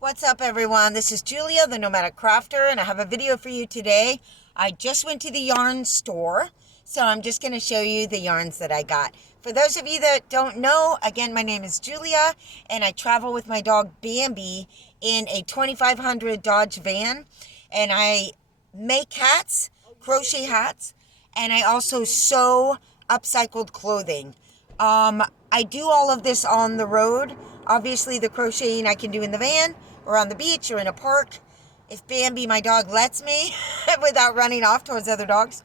What's up, everyone? This is Julia, the Nomadic Crafter, and I have a video for you today. I just went to the yarn store, so I'm just going to show you the yarns that I got. For those of you that don't know, again, my name is Julia, and I travel with my dog Bambi in a 2500 Dodge van, and I make hats, crochet hats, and I also sew upcycled clothing. I do all of this on the road. Obviously, the crocheting I can do in the van or on the beach or in a park if Bambi, my dog, lets me without running off towards other dogs.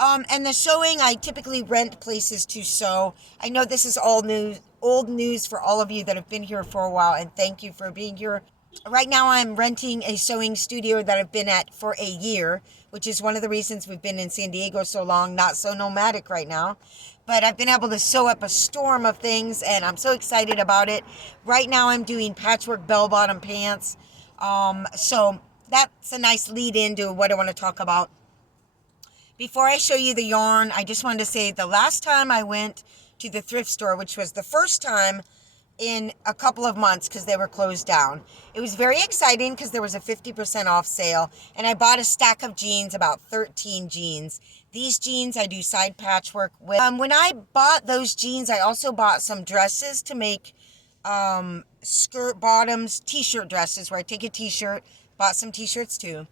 And the sewing, I typically rent places to sew. I know this is all news, old news for all of you that have been here for a while, and thank you for being here. Right now, I'm renting a sewing studio that I've been at for a year, which is one of the reasons we've been in San Diego so long, not so nomadic right now. But I've been able to sew up a storm of things, and I'm so excited about it. Right now, I'm doing patchwork bell-bottom pants. So that's a nice lead into what I want to talk about. Before I show you the yarn, I just wanted to say the last time I went to the thrift store, which was the first time in a couple of months because they were closed down. It was very exciting because there was a 50% off sale, and I bought a stack of jeans, about 13 jeans. These jeans I do side patchwork with. When I bought those jeans, I also bought some dresses to make skirt bottoms, t-shirt dresses, where I take a t-shirt, bought some t-shirts too,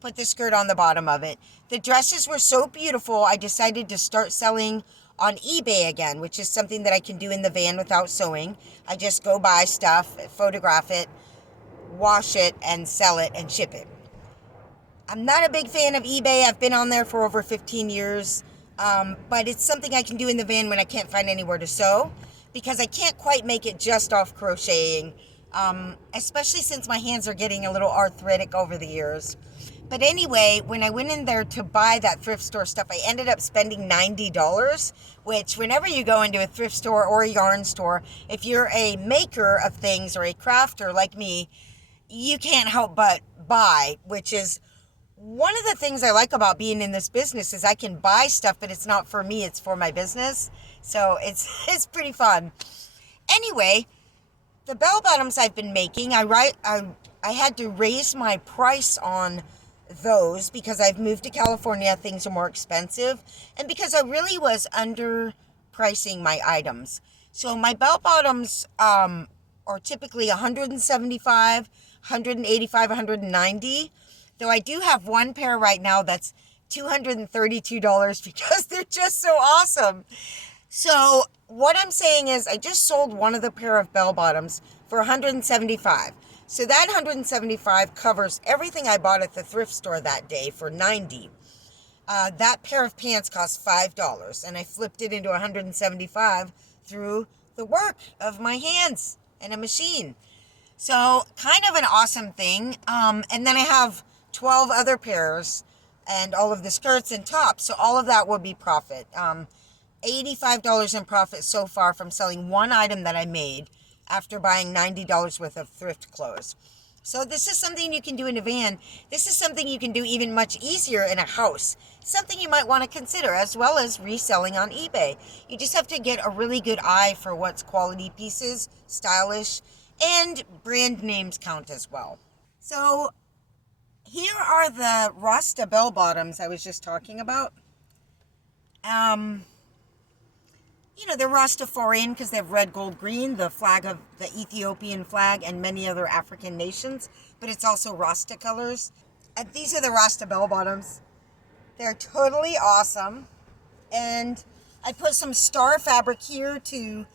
put the skirt on the bottom of it. The dresses were so beautiful, I decided to start selling on eBay again, which is something that I can do in the van without sewing. I just go buy stuff, photograph it, wash it, and sell it and ship it. I'm not a big fan of eBay. I've been on there for over 15 years, but it's something I can do in the van when I can't find anywhere to sew, because I can't quite make it just off crocheting, especially since my hands are getting a little arthritic over the years. But anyway, when I went in there to buy that thrift store stuff, I ended up spending $90, which whenever you go into a thrift store or a yarn store, if you're a maker of things or a crafter like me, you can't help but buy, which is one of the things I like about being in this business is I can buy stuff, but it's not for me, it's for my business. So it's pretty fun. Anyway, the bell bottoms I've been making, I had to raise my price on those because I've moved to California, things are more expensive, and because I really was underpricing my items. So my bell bottoms are typically $175, $185, $190, though I do have one pair right now that's $232 because they're just so awesome. So what I'm saying is I just sold one of the pair of bell bottoms for $175. So that $175 covers everything I bought at the thrift store that day for $90. That pair of pants cost $5, and I flipped it into $175 through the work of my hands and a machine. So kind of an awesome thing. And then I have 12 other pairs and all of the skirts and tops. So all of that will be profit. $85 in profit so far from selling one item that I made after buying $90 worth of thrift clothes. So this is something you can do in a van. This is something you can do even much easier in a house. Something you might want to consider, as well as reselling on eBay. You just have to get a really good eye for what's quality pieces, stylish, and brand names count as well. So here are the Rasta bell bottoms I was just talking about. You know, they're Rastafarian because they have red, gold, green, the flag of the Ethiopian flag and many other African nations, but it's also Rasta colors. And these are the Rasta bell bottoms. They're totally awesome. And I put some star fabric here to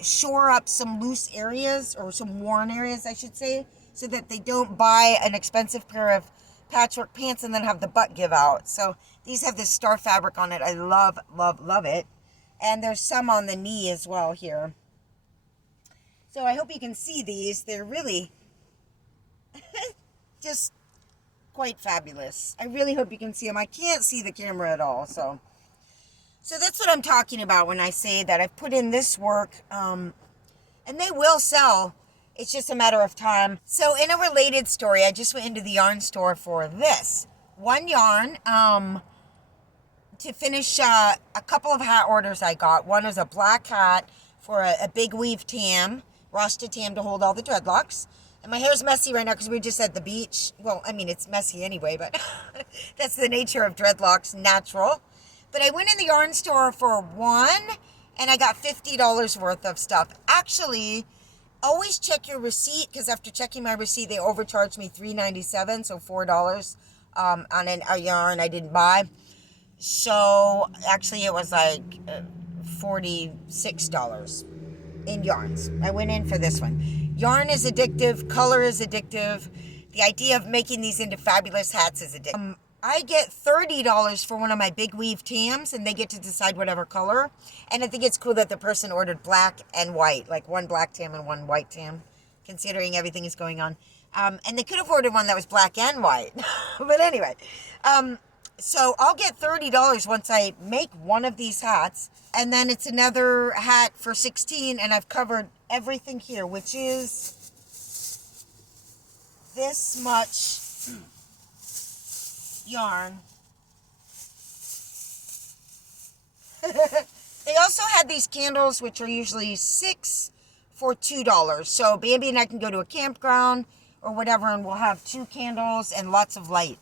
shore up some loose areas, or some worn areas, I should say, so that they don't buy an expensive pair of patchwork pants and then have the butt give out. So these have this star fabric on it. I love, love, love it. And there's some on the knee as well here. So I hope you can see these. They're really just quite fabulous. I really hope you can see them. I can't see the camera at all. So that's what I'm talking about when I say that I've put in this work. And they will sell. It's just a matter of time. So in a related story, I just went into the yarn store for this. One yarn. To finish a couple of hat orders I got. One is a black hat for a big weave tam, Rasta tam to hold all the dreadlocks. And my hair's messy right now because we were just at the beach. Well, I mean, it's messy anyway, but that's the nature of dreadlocks, natural. But I went in the yarn store for one, and I got $50 worth of stuff. Actually, always check your receipt, because after checking my receipt, they overcharged me $3.97, so $4 on a yarn I didn't buy. So actually, it was like $46 in yarns. I went in for this one. Yarn is addictive. Color is addictive. The idea of making these into fabulous hats is addictive. I get $30 for one of my big weave tams, and they get to decide whatever color. And I think it's cool that the person ordered black and white, like one black tam and one white tam, considering everything is going on. And they could have ordered one that was black and white. But anyway, so I'll get $30 once I make one of these hats. And then it's another hat for $16, and I've covered everything here, which is this much yarn. They also had these candles, which are usually $6 for $2. So Bambi and I can go to a campground or whatever, and we'll have 2 candles and lots of light.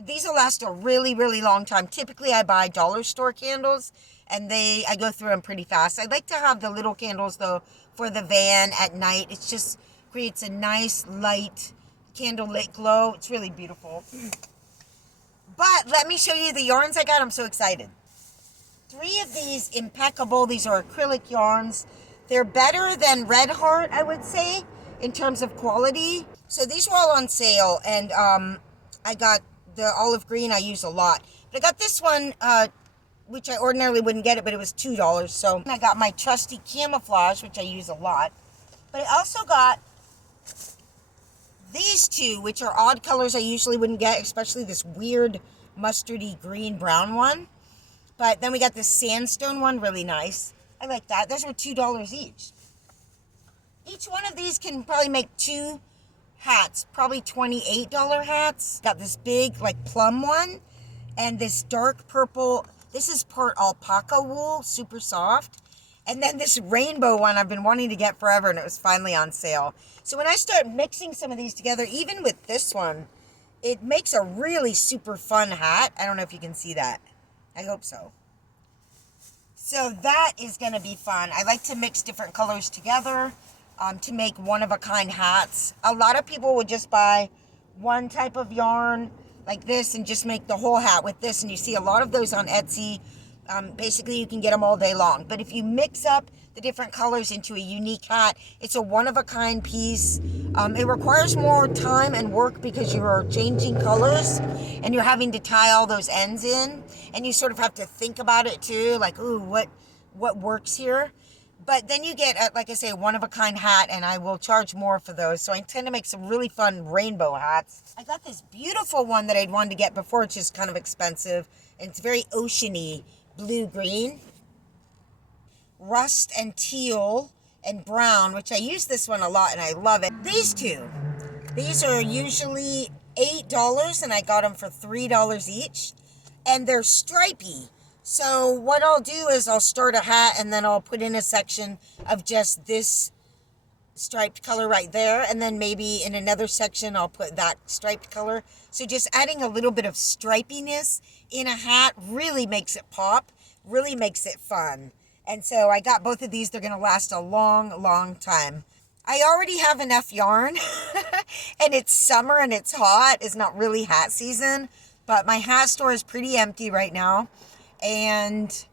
These will last a really, really long time. Typically, I buy dollar store candles, and I go through them pretty fast. I like to have the little candles, though, for the van at night. It just creates a nice, light, candlelit glow. It's really beautiful. But let me show you the yarns I got. I'm so excited. 3 of these impeccable. These are acrylic yarns. They're better than Red Heart, I would say, in terms of quality. So these were all on sale, and I got the olive green I use a lot. But I got this one, which I ordinarily wouldn't get it, but it was $2. So I got my trusty camouflage, which I use a lot. But I also got these 2, which are odd colors I usually wouldn't get, especially this weird mustardy green brown one. But then we got this sandstone one, really nice. I like that. Those were $2 each. Each one of these can probably make 2 hats, probably $28 hats. Got this big, like, plum one, and this dark purple. This is part alpaca wool, super soft. And then this rainbow one I've been wanting to get forever, and it was finally on sale. So when I start mixing some of these together, even with this one, it makes a really super fun hat. I don't know if you can see that. I hope so. So that is going to be fun. I like to mix different colors together to make one-of-a-kind hats. A lot of people would just buy one type of yarn like this and just make the whole hat with this. And you see a lot of those on Etsy. Basically, you can get them all day long. But if you mix up the different colors into a unique hat, it's a one-of-a-kind piece. It requires more time and work because you are changing colors and you're having to tie all those ends in. And you sort of have to think about it too, like, ooh, what works here? But then you get, like I say, a one-of-a-kind hat, and I will charge more for those. So I intend to make some really fun rainbow hats. I got this beautiful one that I'd wanted to get before. It's just kind of expensive. And it's very oceany, blue-green. Rust and teal and brown, which I use this one a lot, and I love it. These 2. These are usually $8, and I got them for $3 each. And they're stripy. So what I'll do is I'll start a hat, and then I'll put in a section of just this striped color right there. And then maybe in another section, I'll put that striped color. So just adding a little bit of stripiness in a hat really makes it pop, really makes it fun. And so I got both of these. They're going to last a long, long time. I already have enough yarn, and it's summer and it's hot. It's not really hat season, but my hat store is pretty empty right now. And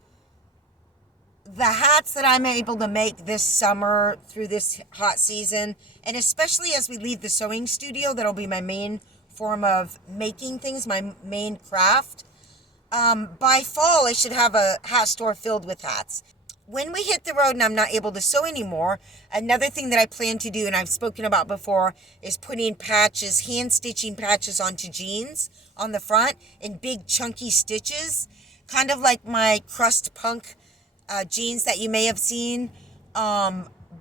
the hats that I'm able to make this summer through this hot season, and especially as we leave the sewing studio, that'll be my main form of making things, my main craft. By fall, I should have a hat store filled with hats. When we hit the road and I'm not able to sew anymore, another thing that I plan to do, and I've spoken about before, is putting patches, hand stitching patches onto jeans on the front in big chunky stitches. Kind of like my crust punk jeans that you may have seen.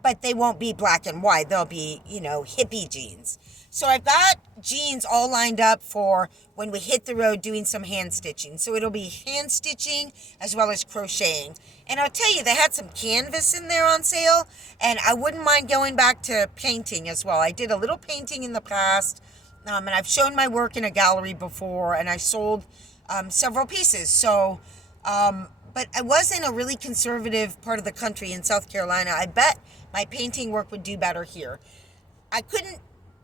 but they won't be black and white. They'll be, you know, hippie jeans. So I've got jeans all lined up for when we hit the road doing some hand stitching. So it'll be hand stitching as well as crocheting. And I'll tell you, they had some canvas in there on sale, and I wouldn't mind going back to painting as well. I did a little painting in the past, and I've shown my work in a gallery before, and I sold several pieces. So, but I was in a really conservative part of the country in South Carolina. I bet my painting work would do better here. I couldn't,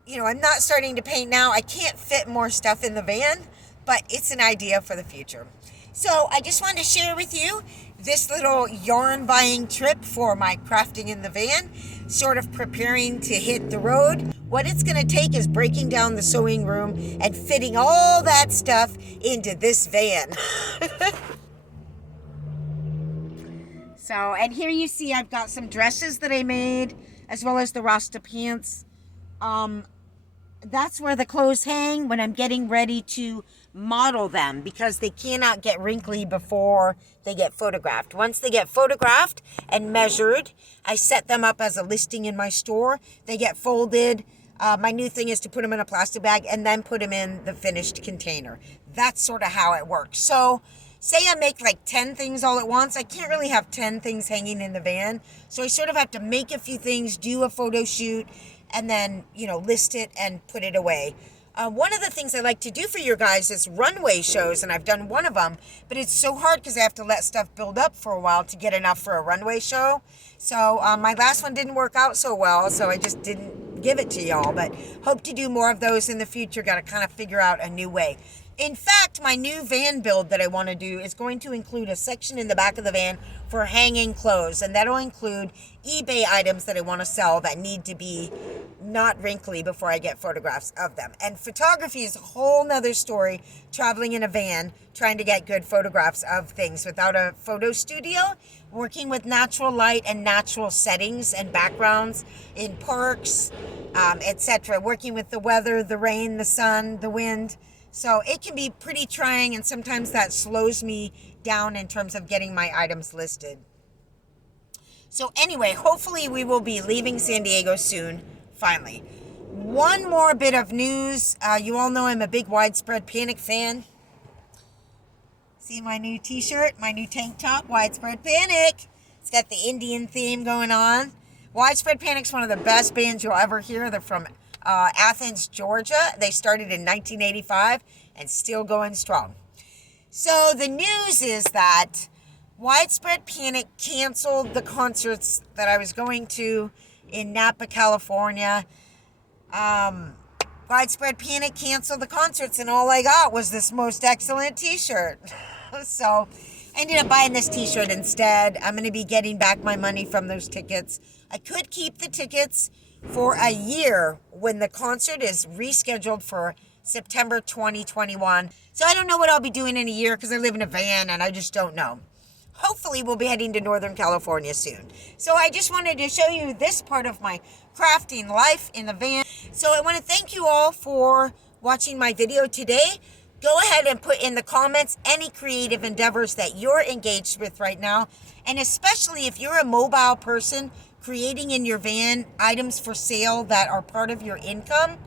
you know, I'm not starting to paint now. I can't fit more stuff in the van, but it's an idea for the future. So I just wanted to share with you this little yarn buying trip for my crafting in the van, sort of preparing to hit the road. What it's going to take is breaking down the sewing room and fitting all that stuff into this van. So, and here you see I've got some dresses that I made, as well as the Rasta pants. That's where the clothes hang when I'm getting ready to model them, because they cannot get wrinkly before they get photographed. Once they get photographed and measured, I set them up as a listing in my store. They get folded. My new thing is to put them in a plastic bag and then put them in the finished container. That's sort of how it works. So say I make like 10 things all at once. I can't really have 10 things hanging in the van. So I sort of have to make a few things, do a photo shoot, and then, you know, list it and put it away. One of the things I like to do for you guys is runway shows, and I've done one of them, but it's so hard because I have to let stuff build up for a while to get enough for a runway show. So my last one didn't work out so well, so I just didn't give it to y'all, but hope to do more of those in the future. Got to kind of figure out a new way. In fact, my new van build that I want to do is going to include a section in the back of the van for hanging clothes, and that'll include eBay items that I want to sell that need to be not wrinkly before I get photographs of them. And photography is a whole nother story, traveling in a van, trying to get good photographs of things without a photo studio, working with natural light and natural settings and backgrounds in parks, etc., working with the weather, the rain, the sun, the wind. So it can be pretty trying, and sometimes that slows me down in terms of getting my items listed. So anyway, hopefully we will be leaving San Diego soon, finally. One more bit of news. You all know I'm a big Widespread Panic fan. See my new t-shirt, my new tank top, Widespread Panic. It's got the Indian theme going on. Widespread Panic's one of the best bands you'll ever hear. They're from Athens, Georgia. They started in 1985 and still going strong. So the news is that Widespread Panic canceled the concerts that I was going to in Napa, California. Widespread Panic canceled the concerts, and all I got was this most excellent t-shirt. So I ended up buying this t-shirt instead. I'm going to be getting back my money from those tickets. I could keep the tickets for a year when the concert is rescheduled for September 2021. So I don't know what I'll be doing in a year because I live in a van and I just don't know. Hopefully we'll be heading to Northern California soon. So I just wanted to show you this part of my crafting life in the van. So I want to thank you all for watching my video today. Go ahead and put in the comments any creative endeavors that you're engaged with right now. And especially if you're a mobile person creating in your van items for sale that are part of your income,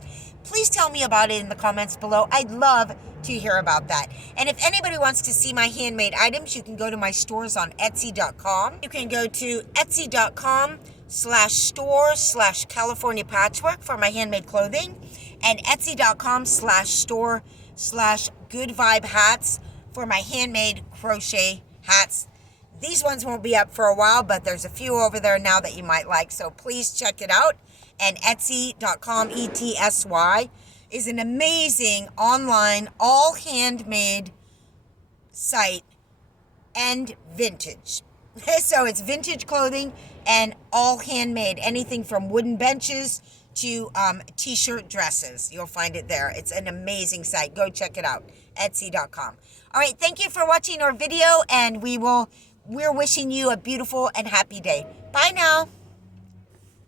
please tell me about it in the comments below. I'd love to hear about that. And if anybody wants to see my handmade items, you can go to my stores on Etsy.com. You can go to Etsy.com/store/California Patchwork for my handmade clothing, and Etsy.com/store/Good Vibe Hats for my handmade crochet hats. These ones won't be up for a while, but there's a few over there now that you might like, so please check it out. And Etsy.com, ETSY, is an amazing online, all handmade site and vintage. So it's vintage clothing and all handmade, anything from wooden benches to t-shirt dresses. You'll find it there. It's an amazing site. Go check it out, Etsy.com. All right, thank you for watching our video, and we're wishing you a beautiful and happy day. Bye now.